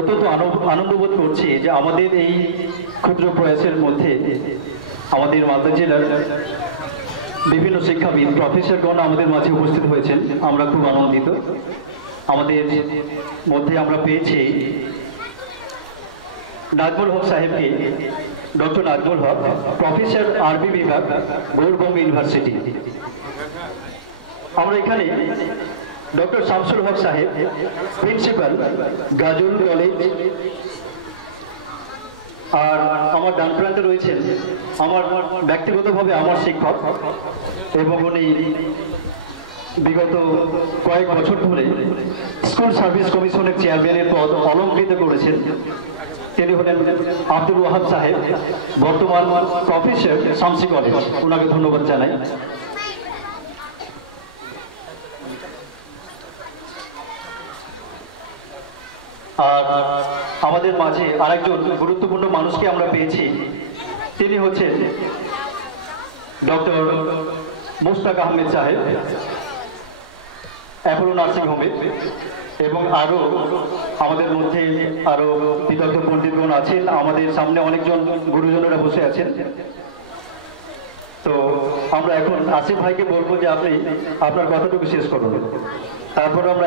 অত্যন্ত আনন্দবোধ করছি যে আমাদের এই ক্ষুদ্র প্রয়াসের মধ্যে আমাদের মালদা জেলার বিভিন্ন শিক্ষাবিদ প্রফেসরগণ আমাদের মাঝে উপস্থিত হয়েছেন। আমরা খুব আনন্দিত। আমাদের মধ্যে আমরা পেয়েছি নাজমুল হক সাহেবকে, ডক্টর নাজমুল হক, প্রফেসর আরবি বিভাগ, গৌড়বঙ্গ ইউনিভার্সিটি। আমরা এখানে ডক্টর শামসুল হক সাহেব, প্রিন্সিপাল, গাজল কলেজ। আর আমার ডান প্রান্তে রয়েছেন আমার ব্যক্তিগতভাবে আমার শিক্ষক, এবং উনি বিগত কয়েক বছর ধরে স্কুল সার্ভিস কমিশনের চেয়ারম্যানের পদ অলঙ্কৃত করেছেন। তিনি হলেন আব্দুল ওয়াহাব সাহেব, বর্তমান প্রফেসর, শামসি কলেজ। ওনাকে ধন্যবাদ জানাই। আর আমাদের মাঝে আরেকজন গুরুত্বপূর্ণ মানুষকে আমরা পেয়েছি। তিনি হচ্ছেন ডক্টর মুশতাক আহমেদ সাহেব, অ্যাপোলো নার্সিং হোমে। এবং আরো আমাদের মধ্যে আরো বিদগ্ধ পণ্ডিতগণ আছেন। আমাদের সামনে অনেকজন গুরুজনেরা বসে আছেন। তো আমরা এখন আসিফ ভাইকে বলবো যে আপনি আপনার কথাটুকু শেষ করুন, তারপর আমরা